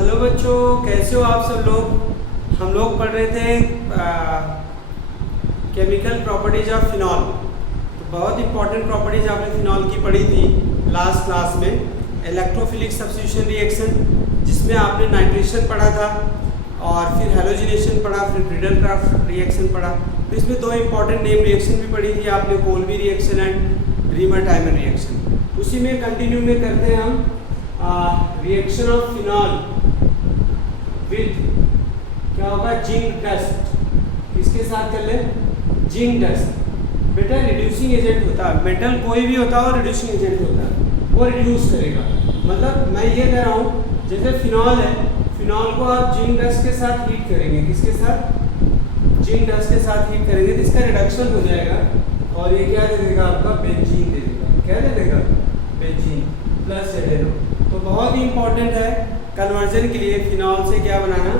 Hello बच्चों, कैसे हो आप सब लोग। हम लोग पढ़ रहे थे केमिकल प्रॉपर्टीज ऑफ फिनॉल। तो बहुत इंपॉर्टेंट प्रॉपर्टीज आपने फिनॉल की पढ़ी थी लास्ट क्लास में। इलेक्ट्रोफिलिक सब्स्टिट्यूशन रिएक्शन, जिसमें आपने नाइट्रेशन पढ़ा था और फिर हैलोजिनेशन पढ़ा, फिर ब्रीडल-क्राफ्ट रिएक्शन पढ़ा। तो इसमें दो इंपॉर्टेंट नेम रिएक्शन भी पढ़ी थी आपने, कोल्बी रिएक्शन एंड रीमर-टाइमर रिएक्शन। उसी में कंटिन्यू में करते हैं हम रिएक्शन ऑफ फिनॉल विद क्या होगा, जिंक डस्ट। किसके साथ कर ले, जिंक डस्ट। बेटा रिड्यूसिंग एजेंट होता है, मेटल कोई भी होता है और रिड्यूसिंग एजेंट होता है, वो रिड्यूस करेगा। मतलब मैं ये कह रहा हूँ, जैसे फिनॉल है, फिनॉल को आप जिंक डस्ट के साथ हीट करेंगे। किसके साथ, जिंक डस्ट के साथ हीट करेंगे तो इसका रिडक्शन हो जाएगा और ये क्या दे देगा, आपका बेंजीन दे देगा। क्या दे देगा, बेंजीन प्लस एडेनो। तो बहुत ही इंपॉर्टेंट है कन्वर्जन के लिए फिनॉल से क्या बनाना,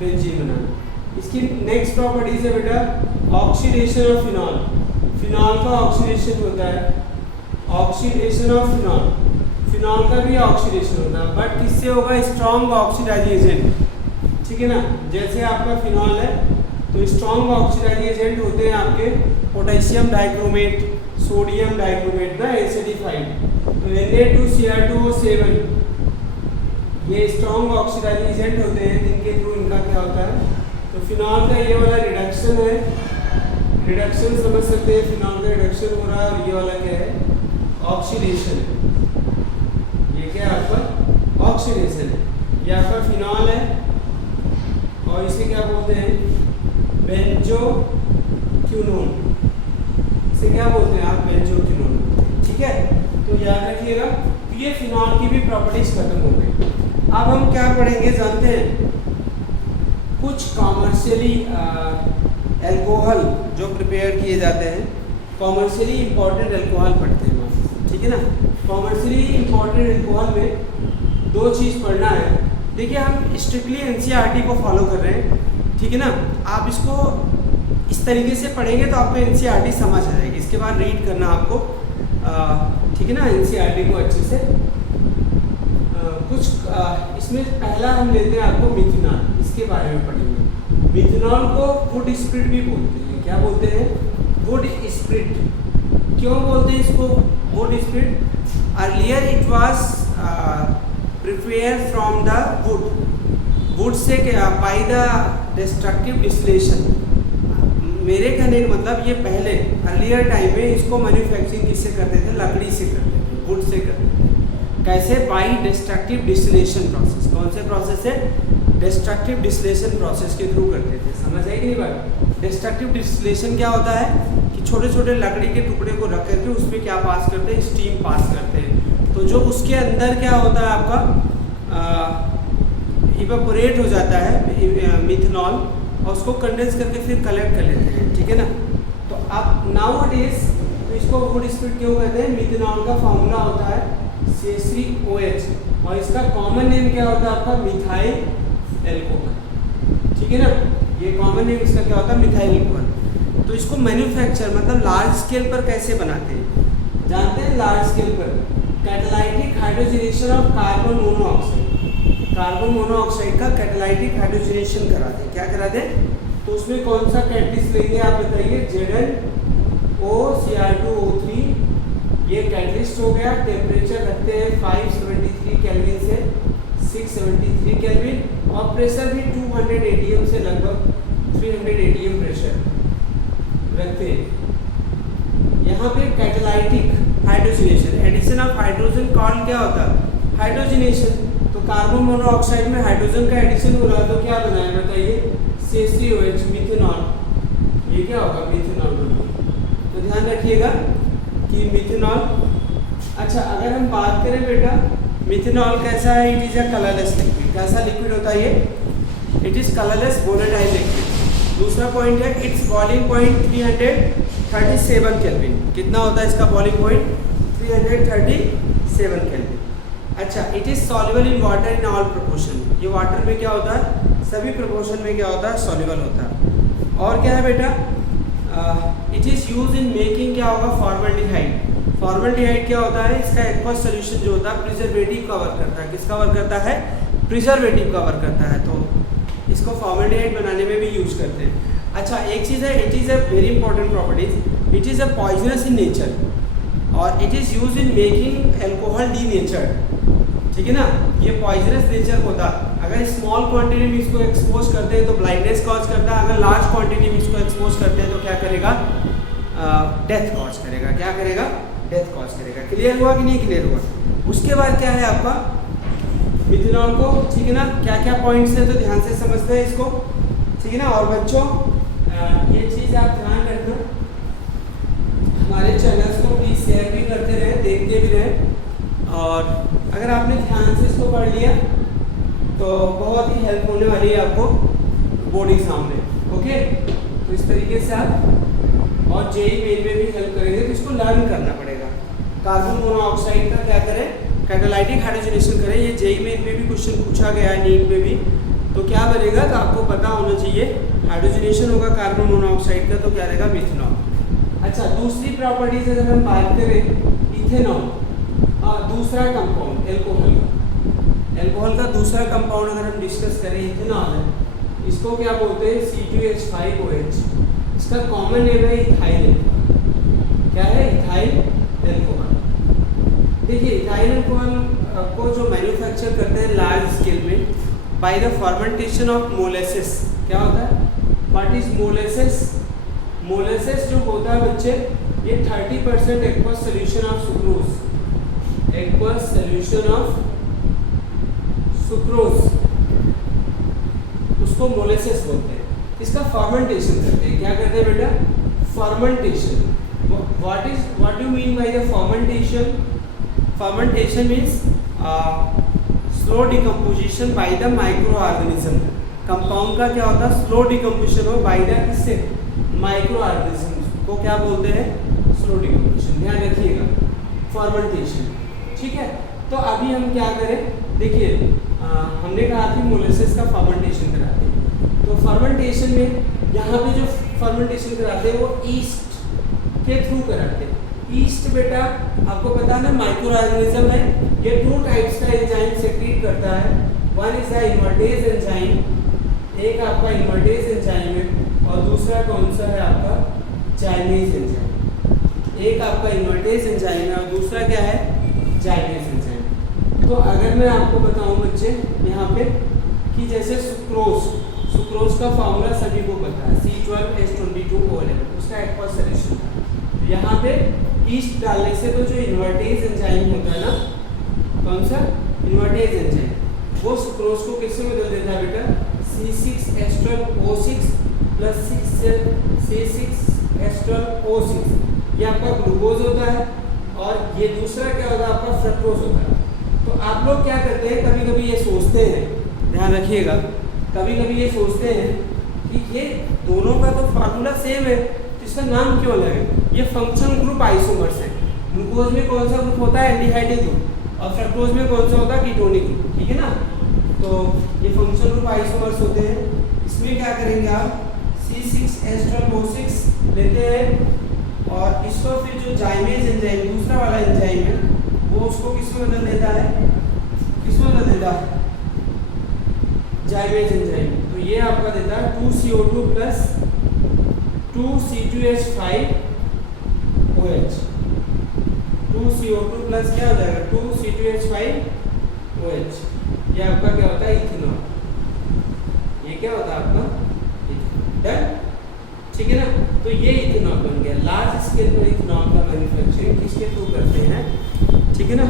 बेंजीन बनाना। इसकी नेक्स्ट प्रॉपर्टीज है बेटा ऑक्सीडेशन ऑफ फिनॉल। फिनॉल का ऑक्सीडेशन होता है, ऑक्सीडेशन ऑफ फिनॉल। फिनॉल का भी ऑक्सीडेशन होता है, बट किससे होगा, स्ट्रॉन्ग ऑक्सीडाइजिंग एजेंट। ठीक है ना, जैसे आपका फिनॉल है तो स्ट्रॉन्ग ऑक्सीडाइजिंग एजेंट होते हैं आपके पोटेशियम डाइक्रोमेट, सोडियम डाइक्रोमेट ना, एसिडिफाइड। तो Na2Cr2O7 ये स्ट्रॉन्ग ऑक्सीडाइजिंग एजेंट होते हैं, जिनके थ्रू इनका क्या होता है। तो फिनॉल का ये वाला रिडक्शन है, रिडक्शन समझ सकते हैं, फिनॉल का रिडक्शन हो रहा है। और ये वाला क्या है, ऑक्सीडेशन है। ये क्या है आपका, ऑक्सीडेशन है। ये आपका फिनॉल है और इसे क्या बोलते हैं, बेंजोक्विनोन। इसे क्या बोलते हैं आप, बेंजोक्विनोन। ठीक है, तो याद रखिएगा। तो ये फिनॉल की भी प्रॉपर्टीज खत्म हो गई। अब हम क्या पढ़ेंगे जानते हैं, कुछ कॉमर्शियली अल्कोहल जो प्रिपेयर किए जाते हैं, कॉमर्शियली इंपॉर्टेंट अल्कोहल पढ़ते हैं हम। ठीक है ना, कॉमर्शियली इंपॉर्टेंट अल्कोहल में दो चीज़ पढ़ना है। देखिए हम स्ट्रिक्टली एनसीईआरटी को फॉलो कर रहे हैं, ठीक है ना। आप इसको इस तरीके से पढ़ेंगे तो आपको एनसीईआरटी समझ आ जाएगी। इसके बाद रीड करना आपको, ठीक है ना, एनसीईआरटी को अच्छे से। इसमें पहला हम लेते हैं आपको मिथेनॉल, इसके बारे में पढ़ेंगे। मिथेनॉल को वुड स्प्रिट भी बोलते हैं। क्या बोलते हैं, वुड स्प्रिट। क्यों बोलते हैं इसको would spirit, earlier it was prepare from the would say क्या, बाय द डिस्ट्रक्टिव डिस्टिलेशन। मेरे कहने का मतलब ये पहले अर्लियर टाइम में इसको मैन्युफैक्चरिंग किससे करते थे, लकड़ी से करते थे, वुड से करते थे। कैसे, बाय डिस्ट्रक्टिव डिस्टिलेशन प्रोसेस। कौन से प्रोसेस से, डिस्ट्रक्टिव डिस्टिलेशन प्रोसेस के थ्रू करते थे। समझ आई कि नहीं बात। डिस्ट्रक्टिव डिस्टिलेशन क्या होता है कि छोटे छोटे लकड़ी के टुकड़े को रख करके उसमें क्या पास करते हैं, स्टीम पास करते हैं। तो जो उसके अंदर क्या होता है आपका, इवेपोरेट हो जाता है मिथेनॉल, और उसको कंडेंस करके फिर कलेक्ट कर लेते हैं। ठीक है ना। तो अब नाउअडेज तो इसको वुड स्प्रिट क्यों कहते हैं, मिथेनॉल का फॉर्मूला होता है CH3OH और इसका कॉमन नेम क्या होता है आपका, मिथाइल एल्कोहल। ठीक है ना, ये कॉमन नेम इसका क्या होता है, मिथाइल एल्कोहल। तो इसको मैन्युफैक्चर मतलब लार्ज स्केल पर कैसे बनाते हैं, जानते हैं। लार्ज स्केल पर catalytic hydrogenation of carbon monoxide, carbon monoxide का कैटालाइटिक हाइड्रोजनेशन करा दें। क्या करा दें, तो उसमें कौन सा कैटलिस्ट लेंगे आप बताइए, ZnOCr2O3। ये कैटलिस्ट हो गया। टेम्परेचर रखते हैं 573 केल्विन से 673 केल्विन और प्रेशर भी 200 atm से लगभग 300 atm प्रेशर रखते हैं। यहाँ पे catalytic hydrogenation, addition of hydrogen called क्या होता है, हाइड्रोजनेशन। तो कार्बन मोनोऑक्साइड में हाइड्रोजन का एडिशन हो रहा है तो क्या बना है बताइए, CH3OH, मिथेनॉल। ये क्या होगा, मिथेनॉल बना। तो ध्यान रखिएगा कि मिथेनॉल। अच्छा, अगर हम बात करें बेटा मिथेनॉल कैसा है, it is a colourless liquid. कैसा लिक्विड होता है ये, it is colourless volatile liquid. दूसरा पॉइंट है, इट्स बॉइलिंग पॉइंट 337 केल्विन। कितना होता है इसका बॉइलिंग पॉइंट, 337 केल्विन। अच्छा, it is soluble in water in all proportion. ये वाटर में क्या होता है, सभी प्रोपोर्शन में क्या होता है, सॉल्युबल होता है। और क्या है बेटा, it is use in making क्या होगा, फॉर्मल्डिहाइड। फॉर्मल्डिहाइड क्या होता है, इसका एक्वस सोल्यूशन जो होता है प्रिजर्वेटिव का वर्क करता है। किसका वर्क करता है, प्रिजर्वेटिव का वर्क करता है, तो इसको फॉर्मेल्डिहाइड बनाने में भी यूज करते हैं। अच्छा, एक चीज़ है, it is a very important properties, it is a poisonous in nature और it is use in making alcohol denatured, ठीक है ना। ये पॉइजनस नेचर होता, अगर स्मॉल क्वांटिटी में इसको एक्सपोज करते हैं तो ब्लाइंडनेस कॉज करता है, अगर लार्ज क्वांटिटी में इसको एक्सपोज करते हैं तो क्या करेगा, डेथ कॉज करेगा। क्या करेगा, डेथ कॉज करेगा। क्लियर हुआ कि नहीं क्लियर हुआ। उसके बाद क्या है आपका मिथेनॉल को, ठीक है ना, क्या क्या पॉइंट्स है तो ध्यान से समझते हैं इसको, ठीक है ना। और बच्चों ये चीज़ आप ध्यान रखना, हमारे चैनल्स को प्लीज़ शेयर भी करते रहे, देखते भी रहे, और अगर आपने ध्यान से इसको पढ़ लिया तो बहुत ही हेल्प होने वाली है आपको बोर्ड एग्जाम में। ओके, तो इस तरीके से आप, और जेई मेन में भी हेल्प करेंगे, तो इसको लर्न करना पड़ेगा। कार्बन मोनोऑक्साइड का क्या करें, कैटालाइटिक हाइड्रोजनेशन करें। ये जेई मेन में भी क्वेश्चन पूछा गया है, नीट में भी, तो क्या बनेगा, तो आपको पता होना चाहिए, हाइड्रोजनेशन होगा कार्बन मोनोऑक्साइड का, तो क्या रहेगा, मिथेनॉल। अच्छा, दूसरी प्रॉपर्टीज अगर हम बात करें, इथेनॉल, दूसरा कंपाउंड एल्कोहल का, एल्कोहल का दूसरा कंपाउंड अगर हम डिस्कस करें, इथेनॉल है, इसको क्या बोलते हैं, C2H5OH। इसका कॉमन नेम है इथाइल। क्या है, इथाइल एल्कोहल। देखिए, इथाइल एल्कोहल को जो मैन्युफैक्चर करते हैं लार्ज स्केल में by the fermentation of molasses. क्या होता है, व्हाट इज मोलेसेस। मोलेसेस जो होता है बच्चे, ये 30% aqueous solution of sucrose, aqueous solution of sucrose, उसको मोलेसेस बोलते हैं। इसका फर्मेंटेशन करते हैं। क्या करते हैं बेटा, fermentation. What do mean by the fermentation. Fermentation means slow decomposition by the micro organism. Compound का क्या होता है, स्लो डिकम्पोजिशन हो बाय द किससे, माइक्रो ऑर्गेनिज्म को क्या बोलते हैं, स्लो डिकम्पोजिशन। ध्यान रखिएगा, फर्मेंटेशन, ठीक है। तो अभी हम क्या करें, देखिए हमने कहा कि मोलेसेस का फर्मेंटेशन कराते हैं, तो फर्मेंटेशन में यहाँ पे जो फर्मेंटेशन कराते हैं वो ईस्ट के थ्रू कराते हैं। ईस्ट बेटा आपको पता है ना, माइक्रो ऑर्गेनिज्म है, ये 2 टाइप्स का एंजाइम सेक्रेट करता है। One is the invertase enzyme, एक आपका इन्वर्टेज एंजाइम है, और दूसरा कौन सा है आपका, जाइमेज एंजाइम। एक आपका इन्वर्टेज एंजाइम है और दूसरा क्या है, जाइमेज एंजाइम। तो अगर मैं आपको बताऊं बच्चे यहाँ पे कि जैसे सुक्रोज, सुक्रोज का फॉर्मूला सभी को पता है, C12H22O11, उसका एक्वस सॉल्यूशन था। यहाँ पे ईस्ट डालने से तो जो इन्वर्टेज एंजाइम होता है ना, कौन सा, इन्वर्टेज एंजाइम, वो सुक्रोज को किससे बदल देता है बेटा, C6H12O6 प्लस C6H12O6, ये आपका ग्लूकोज होता है, और ये दूसरा क्या होता है आपका, फ्रक्टोज होता है। तो आप लोग क्या करते हैं, कभी कभी ये सोचते हैं, ध्यान रखिएगा, कभी कभी ये सोचते हैं कि ये दोनों का तो फार्मूला सेम है, तो इसका नाम क्यों अलग है। ये फंक्शन ग्रुप आइसोमर्स है। ग्लूकोज में कौन सा ग्रुप होता है, एल्डिहाइड ग्रुप, और फ्रक्टोज में कौन सा होता है, कीटोनिक ग्रुप, ठीक है ना। तो ये फंक्शन ग्रुप आइसोमर्स होते हैं। इसमें क्या करेंगे आप, C6H12O6 लेते हैं, और इसको फिर जो जाइमेज एंजाइम, दूसरा वाला एंजाइम है, वो उसको किसमें बदल देता है, किसमें बदल देता है, जाइमेज एंजाइम। तो ये आपका देता है 2CO2 plus 2C2H5OH। 2CO2 plus क्या हो जाएगा, 2C2H5OH। ये आपका क्या होता है, इथेनॉल। ये क्या होता है आपका, डन, ठीक है ना। तो ये इथेनॉल बन गया। लार्ज स्केल पर इथेनॉल का मैन्युफैक्चरिंग किसके थ्रू करते हैं, ठीक है ना,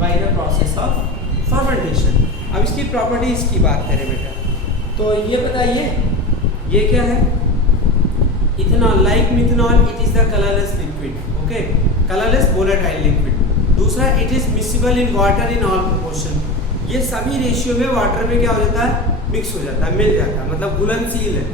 by the process of fermentation. अब इसकी प्रॉपर्टीज की बात करें बेटा, तो ये बताइए, ये क्या है, ethanol. Like methanol, it is the colourless liquid, okay, colourless volatile liquid. दूसरा, it is miscible in water in all proportion. ये सभी रेशियो में वाटर में क्या हो जाता है, मिक्स हो जाता है, मिल जाता है, मतलब घुलनशील है,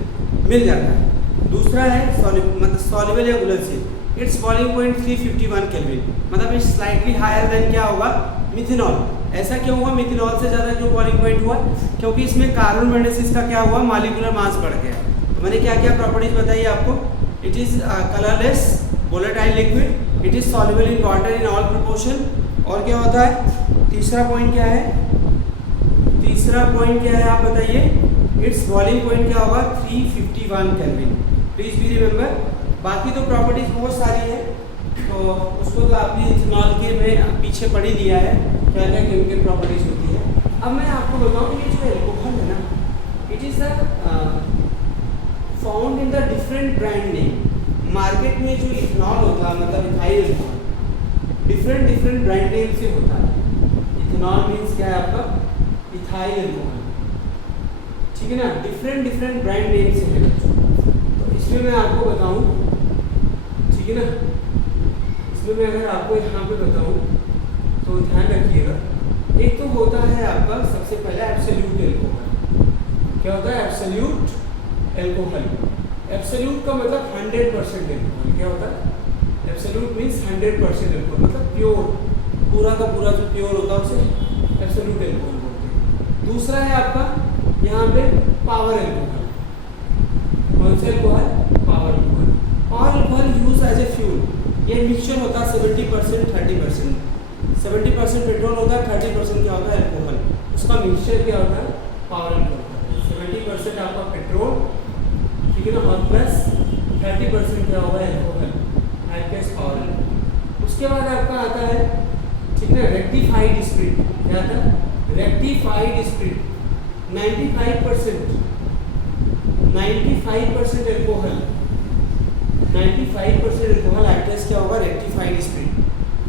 मिल जाता है। दूसरा है मतलब सॉल्युबल या घुलनशील। इट्स बॉइलिंग पॉइंट 351 केल्विन, मतलब इट्स स्लाइटली हायर देन क्या होगा, मिथेनॉल। ऐसा क्यों हुआ, मिथेनॉल से ज़्यादा क्यों बॉइलिंग पॉइंट हुआ, क्योंकि इसमें कार्बन बेसिस का क्या हुआ, मॉलिक्यूलर मास बढ़ गया। तो मैंने क्या क्या प्रॉपर्टीज बताई आपको, it is colourless volatile liquid, it is soluble in water in all proportion, और क्या होता है, तीसरा पॉइंट क्या है, तीसरा इसका पॉइंट क्या है आप बताइए, इट्स बॉइलिंग पॉइंट क्या होगा 351 केल्विन, प्लीज बी रिमेंबर। बाकी तो प्रॉपर्टीज बहुत सारी है, तो उसको तो आपने इथेनॉल के में पीछे पढ़ ही दिया है क्या क्या केमिकल प्रॉपर्टीज होती है। अब मैं आपको बताऊँ ये जो एल्कोहल है ना, it is the found in the different brand name. Market में जो इथेनॉल होता है मतलब ethyl alcohol different brand name से होता है। इथेनॉल मीन्स क्या है आपका इथाइल एल्कोहल, ठीक है ना, डिफरेंट ब्रांड नेम से है। तो इसमें मैं आपको बताऊं, ठीक है ना, इसमें मैं अगर आपको यहाँ पे बताऊं तो ध्यान रखिएगा। एक तो होता है आपका सबसे पहले एब्सोल्यूट एल्कोहल। क्या होता है एब्सोल्यूट एल्कोहल? एब्सोल्यूट का मतलब 100% एल्कोहल। क्या होता है एब्सोल्यूट मीन्स 100% एल्कोहल, मतलब प्योर, पूरा का पूरा जो प्योर होता है उसे एब्सोल्यूट एल्कोहल बोलते हैं। दूसरा है आपका यहाँ पे पावर एल्कोहल। कौन सा alcohol? Power alcohol. Power alcohol use as a fuel. ये मिक्सचर होता है 70% 30%। 70% पेट्रोल होता है, 30% क्या होता है एल्कोहल। उसका मिक्सचर क्या होता है? Power alcohol. 70% आपका पेट्रोल, ठीक है ना, और प्लस 30% क्या होगा एल्कोहल, एक्ट पावर एल्कोहल। उसके बाद आपका आता है, ठीक है, रेक्टिफाइड स्पिरिट। क्या आता है? Rectified spirit. 95% alcohol, 95% alcohol act क्या होगा रेक्टिफाइड स्पिरिट।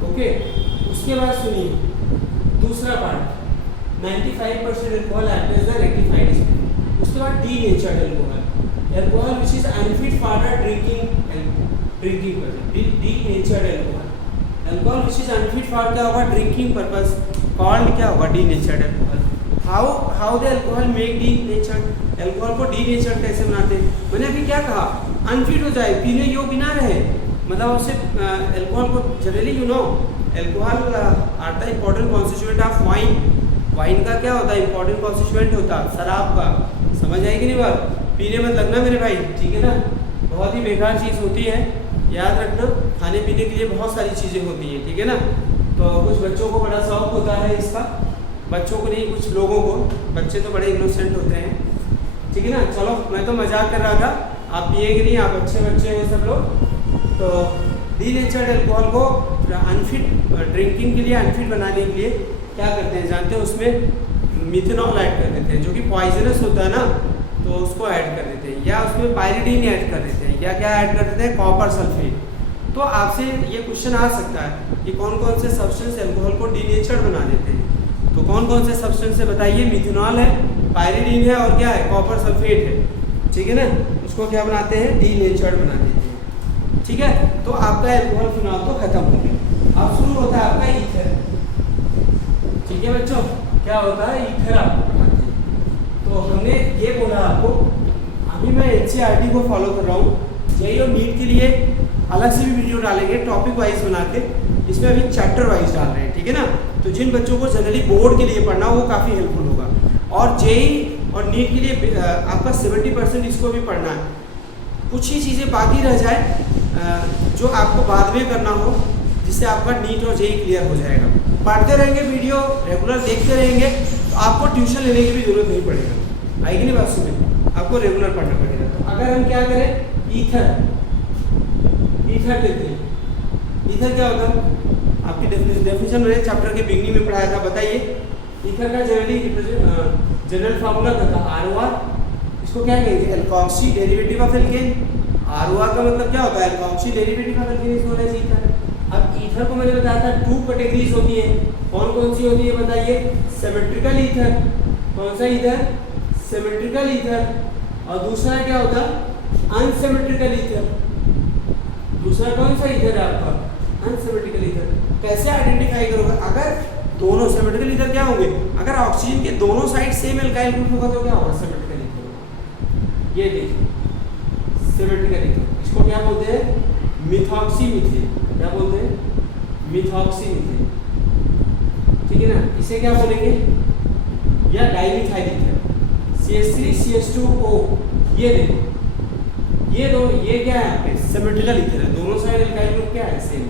ओके, उसके बाद सुनिए दूसरा part, 95% alcohol act as the rectified spirit. उसके बाद denatured alcohol, alcohol which is unfit for the drinking purpose. Denatured alcohol, alcohol which is unfit for क्या होगा ड्रिंकिंग पर्पस, कॉल्ड क्या होगा denatured alcohol. How the alcohol make denatured, alcohol को denatured कैसे बनाते हैं? मैंने अभी क्या कहा, अनफिट हो जाए, पीने योग्य ना रहे, मतलब उससे एल्कोहल को generally you know alcohol are the important constituent of wine. Wine का क्या होता है इम्पोर्टेंट कॉन्स्टिट्यूएंट होता है शराब का। समझ आएगी नहीं बात? पीने मत लगना मेरे भाई, ठीक है ना, बहुत ही बेकार चीज़ होती है, याद रखना। खाने पीने के लिए बहुत सारी चीज़ें होती हैं, ठीक है ना। तो कुछ बच्चों को बड़ा शौक होता है इसका, बच्चों को नहीं कुछ लोगों को, बच्चे तो बड़े इनोसेंट होते हैं, ठीक है ना। चलो मैं तो मजाक कर रहा था, आप पिएंगे नहीं, आप अच्छे बच्चे हैं सब लोग। तो डीनेचर्ड एल्कोहल को अनफिट ड्रिंकिंग के लिए, अनफिट बनाने के लिए क्या करते हैं जानते हैं? उसमें मिथेनॉल ऐड कर देते हैं जो कि पॉइजनस होता है ना, तो उसको ऐड कर देते हैं, या उसमें पायरिडीन ऐड कर देते हैं, या क्या ऐड कर देते हैं कॉपर सल्फेट। तो आपसे ये क्वेश्चन आ सकता है कि कौन कौन से सब्सटेंस एल्कोहल को डीनेचर्ड बना देते हैं। तो कौन कौन से सब्सटेंस है बताइए? मिथेनॉल है, पायरिडीन है, और क्या है कॉपर सल्फेट है, ठीक है ना। उसको क्या बनाते हैं? डीनेचर्ड बना देते हैं, ठीक है। तो आपका एल्कोहल फिनॉल तो खत्म हो गया। अब शुरू होता है आपका ईथर, ठीक है बच्चों, क्या होता है ईथर आपको बनाते हैं। तो हमने ये बोला आपको, अभी मैं NCERT को फॉलो कर रहा हूँ, जेईई और नीट के लिए अलग से भी वीडियो डालेंगे टॉपिक वाइज बना के, इसमें अभी चैप्टर वाइज डाल रहे हैं, ठीक है ना। तो जिन बच्चों को जनरली बोर्ड के लिए पढ़ना वो काफ़ी हेल्पफुल होगा, और जेईई और नीट के लिए आपका 70% इसको भी पढ़ना है। कुछ ही चीज़ें बाकी रह जाए जो आपको बाद में करना हो, जिससे आपका नीट और जेईई क्लियर हो जाएगा। पढ़ते रहेंगे, वीडियो रेगुलर देखते रहेंगे, तो आपको ट्यूशन लेने की भी जरूरत नहीं पड़ेगा। आएगी नहीं बात सुने, आपको रेगुलर पढ़ना पड़ेगा। तो अगर हम क्या करें, ईथर लेते हैं। ईथर क्या होगा? आपकी डेफिनेशन मैंने चैप्टर के बिगनिंग में पढ़ाया था, बताइए। ईथर का जनरल फार्मूला क्या था? ROR। इसको क्या कहेंगे? Alkoxy derivative of alkane. ROR का मतलब क्या होता है? Alkoxy derivative of alkane is known as ether. अब ईथर को मैंने बताया था 2 कैटेगरीज होती है, कौन कौन सी होती है बताइए? Symmetrical ether. कौन सा ईथर? Symmetrical ether. और दूसरा क्या होता है? Unsymmetrical ether. दूसरा कौन सा ईथर है आपका? Unsymmetrical ether. कैसे आइडेंटिफाई करोगे? अगर दोनों सिमेट्रिकल ईथर क्या होंगे? अगर ऑक्सीजन के दोनों साइड सेम एल्काइल ग्रुप होगा तो क्या होगा? सिमेट्रिकल ईथर होगा। ये देखिए सिमेट्रिकल ईथर, इसको क्या बोलते हैं? मिथॉक्सीमीथेन। क्या बोलते हैं? मिथॉक्सीमीथेन, ठीक है ना। इसे क्या बोलेंगे? या डाइमिथाइल ईथर, CH3 CH2O। ये देखो, ये दो, ये क्या है आपके? सिमेट्रिकल ईथर है, दोनों साइड एल्काइल ग्रुप क्या है? सेम।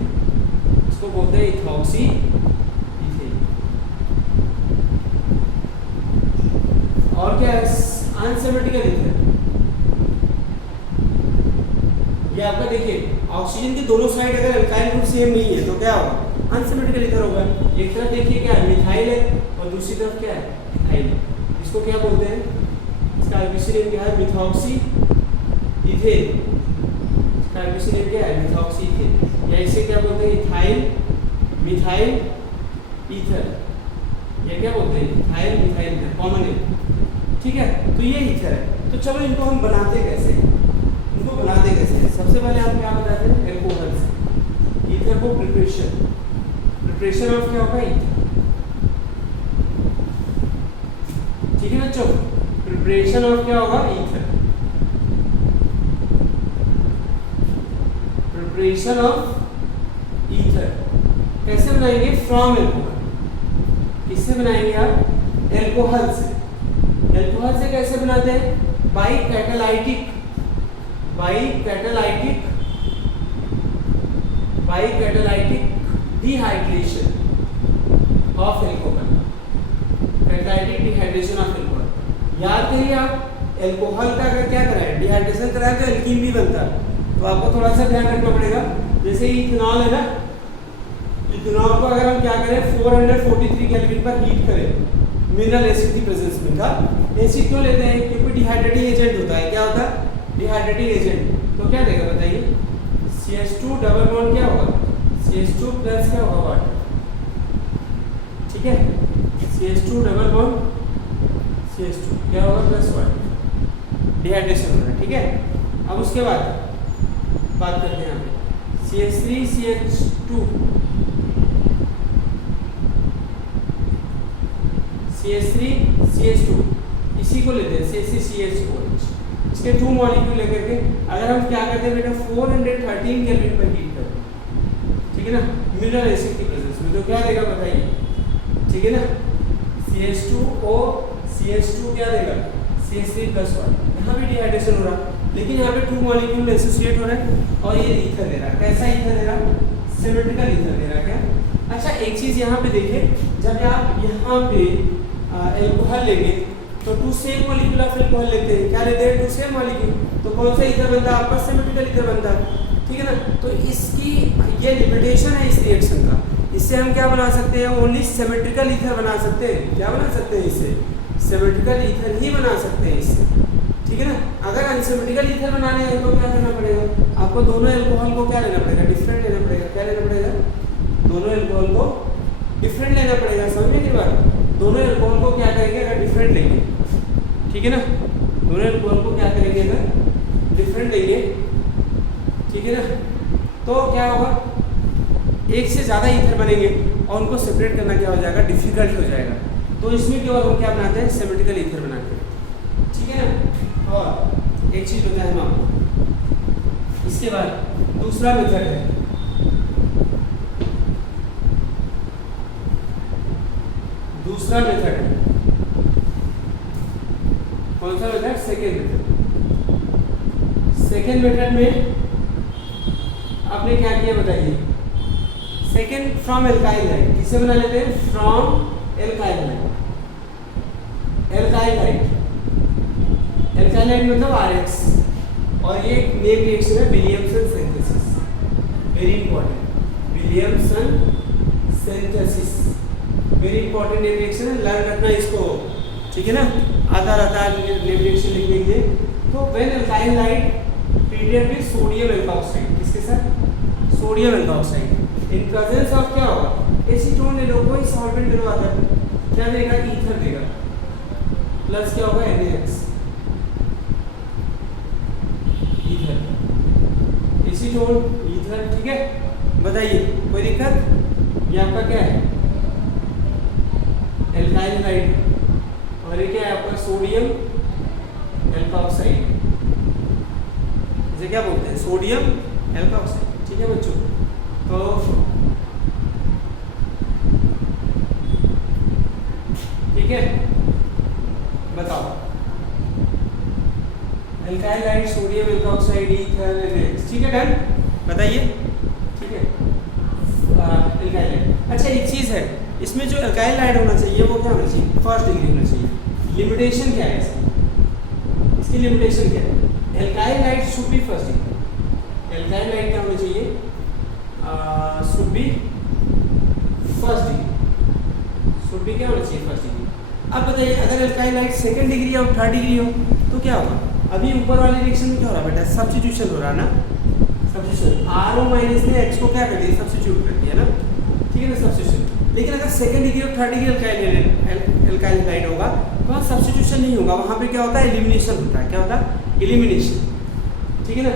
इसको बोलते हैं इथॉक्सी ईथेन। और क्या है अनसिमेट्रिकल ईथर। ये आपका देखिए ऑक्सीजन की दोनों साइड अगर अल्काइल ग्रुप सेम नहीं है तो क्या होगा अनसिमेट्रिकल ईथर होगा। एक तरफ देखिए क्या है मिथाइल है और दूसरी तरफ क्या है इथाइल। इसको क्या बोलते हैं, इसका आईपीसी नेम क्या है मिथॉक्सी इथेन। इसका आईपीसी नेम क्या है मिथॉक्सी इथेन, या इसे क्या बोलते हैं इथाइल मिथाइल ईथर। ये क्या बोलते हैं इथाइल मिथाइल ईथर, कॉमन है। ठीक है, तो ये ईथर है। तो चलो इनको हम बनाते कैसे हैं, इनको बनाते कैसे हैं। सबसे पहले हम क्या बताते हैं एल्कोहल से ईथर को प्रिपरेशन ऑफ क्या होगा ईथर। ठीक है बच्चों, प्रिपरेशन ऑफ क्या होगा ईथर, प्रिपरेशन ऑफ ईथर कैसे बनाएंगे फ्रॉम एल्कोहल। किससे बनाएंगे आप एल्कोहल से। एल्कोहल से कैसे बनाते हैं by catalytic dehydration of alcohol. Catalytic dehydration of alcohol याद करिए आप, एल्कोहल का अगर क्या कराए डिहाइड्रेशन कराए तो एल्कीन भी बनता है। तो आपको थोड़ा सा ध्यान रखना पड़ेगा। जैसे इथेनॉल है ना, इथेनॉल को अगर हम क्या करें 443 केल्विन पर हीट करें मिनरल एसिड की प्रेजेंस में का एसिड क्यों लेते हैं क्योंकि डिहाइड्रेटिंग एजेंट होता है। क्या होता है डिहाइड्रेटिंग एजेंट। तो क्या देगा बताइए CH2 डबल बॉन्ड क्या होगा CH2 प्लस क्या होगा वाटर। ठीक है, CH2 डबल बॉन्ड CH2 क्या होगा प्लस वाटर, डिहाइड्रेशन हो रहा है। ठीक है, अब उसके बाद बात करते हैं यहाँ पे CH3 CH2 इसी को लेते हैं CH3CH2OH। इसके 2 मॉलिक्यूल लेकर के अगर हम क्या करते हैं बेटा 413 केल्विन पर हीट करते हैं। ठीक है ना, मिनरल एसिड की प्रेजेंस में तो क्या देगा बताइए। ठीक है ना, CH2O CH2 क्या देगा CH3 प्लस 1। यहाँ भी डिहाइड्रेशन हो रहा है लेकिन यहाँ पे 2 मॉलिक्यूल एसोसिएट हो रहा है और ये ईथर दे रहा है। कैसा ईथर दे रहा है सिमेट्रिकल ईथर दे रहा है क्या। अच्छा एक चीज यहाँ पे देखिए, जब आप यहाँ पे एल्कोहल लेंगे तो 2 सेम मॉलिक्यूल ऑफ एल्कोहल लेते हैं। क्या लेते हैं 2 सेम मॉलिक्यूल, तो कौन सा ईथर बनता है आपका सिमेट्रिकल ईथर बनता है। ठीक है ना, तो इसकी ये लिमिटेशन है इस रिएक्शन का। इससे हम क्या बना सकते हैं ओनली सिमेट्रिकल ईथर बना सकते हैं। क्या बना सकते हैं इससे सिमेट्रिकल ईथर ही बना सकते हैं इससे। ठीक है ना, अगर अनसिमेट्रिकल ईथर बनाने हैं तो क्या करना पड़ेगा आपको दोनों एल्कोहल को क्या लेना पड़ेगा डिफरेंट लेना पड़ेगा। क्या लेना पड़ेगा दोनों एल्कोहल को डिफरेंट लेना पड़ेगा। समझने की बात, दोनों एल्कोहल को क्या करेंगे अगर डिफरेंट लेंगे। ठीक है ना, दोनों एल्कोहल को क्या करेंगे अगर डिफरेंट लेंगे। ठीक है ना, तो क्या होगा एक से ज़्यादा ईथर बनेंगे और उनको सेपरेट करना क्या हो जाएगा डिफिकल्ट हो जाएगा। तो इसमें केवल हम क्या बनाते हैं सिमेट्रिकल ईथर बनाते हैं। ठीक है ना, और एक चीज बताएं हम आपको। इसके बाद दूसरा मेथड है कौन सा मेथड सेकेंड मेथड में आपने क्या किया बताइए। सेकेंड फ्रॉम एल्काइल लाइट किससे बना लेते हैं फ्रॉम एल्काइल लाइट मतलब RX और ये मेन रिएक्शन है Williamson synthesis. Very important Williamson synthesis very important name reaction है, लर्न रखना इसको। ठीक है ना, आता रहता है नेम रिएक्शन लिखने के लिए। तो when alkyl light treated with sodium alkoxide, किसके साथ sodium alkoxide in presence of क्या होगा एसीटोन ले लो, कोई सॉल्वेंट ले लो, आता है क्या देगा ईथर देगा प्लस क्या होगा NaX ईथर एसीटोन ईथर। ठीक है, बताइए कोई दिक्कत। ये आपका क्या है एल्काइल लाइट और ये क्या है आपका सोडियम एल्कोक्साइड, इसे क्या बोलते हैं सोडियम एल्कोक्साइड। ठीक है बच्चों, तो ठीक है बताओ alkyl light sodium alkoxide ether NaX। ठीक है डन, बताइए। ठीक है एल्काइल लाइट। अच्छा एक चीज है इसमें जो एल्काइल लाइट होना चाहिए वो क्या होना चाहिए फर्स्ट डिग्री होना चाहिए। लिमिटेशन क्या है इसकी लिमिटेशन क्या है? Alkyl light should be first degree, alkyl light क्या होनी चाहिए? Should be first degree, should be क्या होना चाहिए? First degree. अब बताइए अगर एल्काइल लाइट सेकंड डिग्री या थर्ड डिग्री हो तो क्या होगा? अभी ऊपर वाले रिएक्शन में क्या हो रहा है बेटा? सब्स्टिट्यूशन हो रहा है ना, सब्स्टिट्यूशन। RO माइनस ने X को क्या कर दिया? सब्स्टिट्यूट कर दिया ना, ठीक है ना, सब्स्टिट्यूशन। लेकिन अगर सेकंड डिग्री और थर्ड डिग्री एल्काइल लाइट होगा तो वहाँ सब्स्टिट्यूशन नहीं होगा, वहाँ पे क्या होता है? एलिमिनेशन होता है। क्या होता है? एलिमिनेशन, ठीक है ना।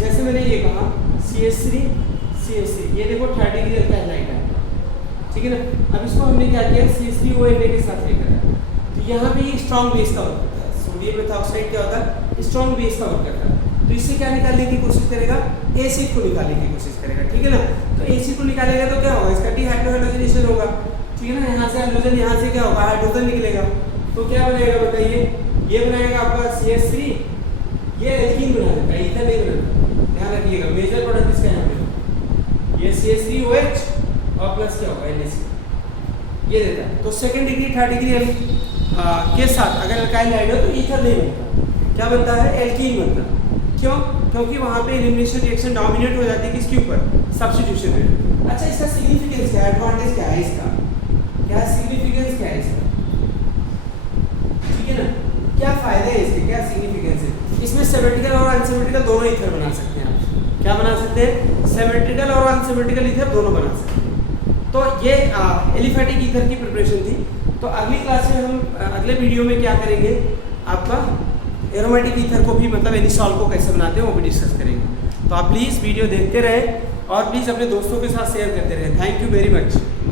जैसे मैंने ये कहा CH3 ये देखो थर्ड डिग्री एल्काइल लाइट है, ठीक है ना। अब इसको हमने क्या किया? CH3O के साथ लेकर आए, तो यहाँ पे ये स्ट्रॉन्ग बेस का वर्क करता है। सोडियम मेथॉक्साइड क्या होता है? स्ट्रॉन्ग बेस का वर्क करता है। तो इससे क्या निकालने की कोशिश करेगा? एसिड को निकालने की कोशिश करेगा, ठीक है ना। तो एसिड को निकालेगा तो क्या होगा? इसका डिहाइड्रोहाइड्रोजनेशन होगा, ठीक है ना। यहाँ से हाइड्रोजन, यहाँ से क्या होगा? हाइड्रोजन निकलेगा, तो क्या बनेगा बताइए? ये बनाएगा आपका CH3, ये एल्कीन बना देता है, ईथर नहीं बनाता। ध्यान रखिएगा, मेजर प्रोडक्ट इसका यहाँ पे ये CH3OH और प्लस क्या होगा? NaC, ये देता है। तो सेकंड डिग्री थर्ड डिग्री के साथ अगर एल्काइल लाइट हो तो ईथर नहीं बनता, क्या बनता है? एल्कीन बनता है। क्यों? क्योंकि वहाँ पे एलिमिनेशन रिएक्शन डोमिनेट हो जाती है किसके ऊपर? सब्स्टिट्यूशन में। अच्छा, इसका सिग्निफिकेंस क्या है? एडवांटेज क्या है इसका? क्या सिग्निफिकेंस क्या है इसका? ठीक है ना, क्या फायदे हैं इसके, क्या सिग्निफिकेंस है? इसमें सिमेट्रिकल और अनसिमेट्रिकल दोनों ईथर बना सकते हैं आप। क्या बना सकते हैं? सिमेट्रिकल और अनसिमेट्रिकल ईथर दोनों बना सकते हैं। तो ये एलिफैटिक ईथर की प्रिपरेशन थी। तो अगली क्लास में हम अगले वीडियो में क्या करेंगे? आपका एरोमेटिक ईथर को भी, मतलब एनिसॉल को कैसे बनाते हैं वो भी डिस्कस करेंगे। तो आप प्लीज़ वीडियो देखते रहें और प्लीज़ अपने दोस्तों के साथ शेयर करते रहें। Thank you very much.